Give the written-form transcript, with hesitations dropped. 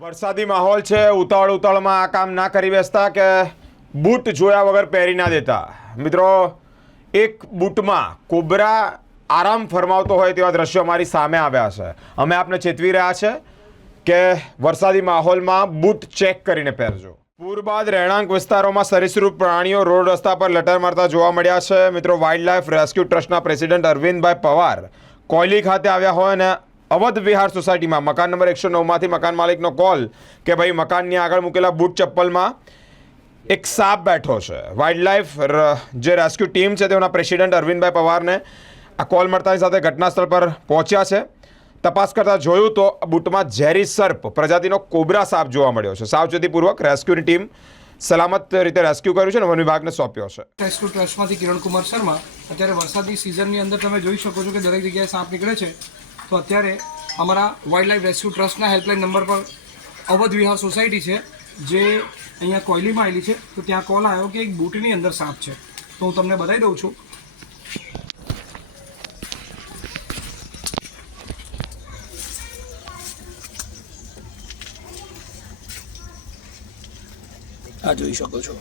વરસાદી માહોલ છે, ઉતાવળમાં આ કામ ના કરી બેસતા કે બૂટ જોયા વગર પહેરી ના દેતા. મિત્રો, એક બૂટમાં કોબરા આરામ ફરમાવતો હોય તેવા દ્રશ્યો અમારી સામે આવ્યા છે. અમે આપને ચેતવી રહ્યા છે કે વરસાદી માહોલમાં બૂટ ચેક કરીને પહેરજો. પૂર બાદ રહેણાંક વિસ્તારોમાં સરીસૃપ પ્રાણીઓ રોડ રસ્તા પર લટાર મારતા જોવા મળ્યા છે. મિત્રો, વાઇલ્ડ લાઇફ રેસ્ક્યુ ટ્રસ્ટના પ્રેસિડેન્ટ અરવિંદભાઈ પવાર કોયલી ખાતે આવ્યા હોય અને અવધ વિહાર સોસાયટીમાં મકાન નંબર 109માંથી મકાન માલિકનો કોલ કે ભાઈ મકાનની આગળ મૂકેલા બૂટ ચપ્પલમાં એક સાપ બેઠો છે. વાઇલ્ડ લાઇફ જે રેસ્ક્યુ ટીમ છે તેઓના પ્રેસિડેન્ટ અરવિંદભાઈ પવારને આ કોલ મળતાની સાથે ઘટના સ્થળ પર પહોંચ્યા છે. તપાસ કરતા જોયું તો બૂટમાં ઝેરી સર્પ પ્રજાતિનો કોબરા સાપ જોવા મળ્યો છે. સાવચેતીપૂર્વક રેસ્ક્યુની ટીમ સલામત રીતે રેસ્ક્યુ કર્યું છે અને વન વિભાગને સોંપ્યો છે. રેસ્ક્યુ ટ્રસ્ટમાંથી કિરણકુમાર શર્મા. અત્યારે વરસાદની સિઝનની અંદર તમે જોઈ શકો છો કે દરેક જગ્યાએ સાપ નીકળે છે. તો અત્યારે અમારા વાઇલ્ડ લાઇફ રેસ્ક્યુ ટ્રસ્ટના હેલ્પલાઇન નંબર પર અવધ વિહાર સોસાયટી છે જે અહીંયા કોયલીમાં આવેલી છે. તો ત્યાં કોલ આવ્યો કે એક બૂટની અંદર સાપ છે. તો હું તમને બતાવી દઉં છું. આ જોઈ શકો છો.